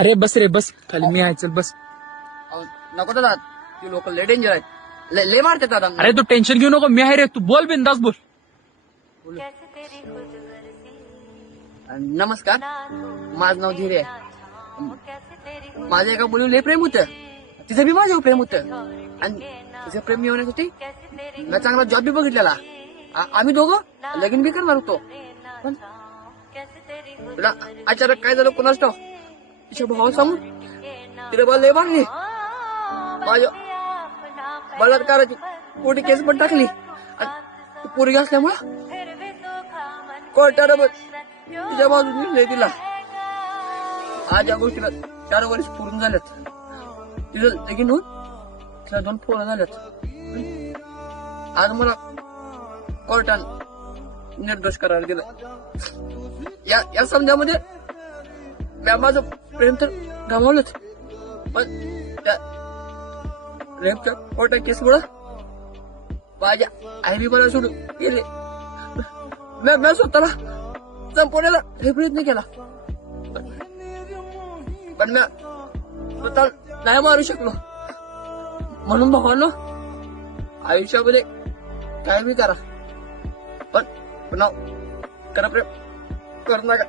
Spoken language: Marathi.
अरे बस रे बस, खाली मी आहे, चल बस. नको दादा, ती लोक लय डेंजर आहेत, लय मारतात दादा. अरे तू टेन्शन घेऊ नको, मी आहे रे, तू बोल बिंदास बोल. नमस्कार, माझं नाव धीरे आहे. माझ्या एका मुलीवर लय प्रेम होतं, तिचं बी माझ्यावर प्रेम होतं. आणि तिचं प्रेम मिळवण्यासाठी मी चांगला जॉब बी बघितलेला. आम्ही दोघं लगीन बी करणार होतो. पण तुला अचानक काय झालं कोणाच ठाव, तिच्या भावाला सांगून तिला मला लय मारली. माझ्या बलात्काराची मोठी केस पण टाकली. आणि पोरगी असल्यामुळं कोर्टानं तिच्या बाजून निर्णय दिला. आज या गोष्टीला 4 वर्ष पूर्ण झाल्यात. तिचं लगीन होऊन तिला 2 पोरं झाल्यात. आज मला कोर्टानं निर्दोष करार दिला. या समजामध्ये मी माझं प्रेम तर गमावलंच, पण त्या रेपच्या कोर्टा केसमुळं माझ्या आईने मला सोडून गेले. मी स्वतःला संपवण्याचा प्रयत्न केला, पण मी स्वतः नाही मारू शकलो. म्हणून भावानो, आयुष्यामध्ये काय बी करा, पण पुन्हा खरं प्रेम करू नका.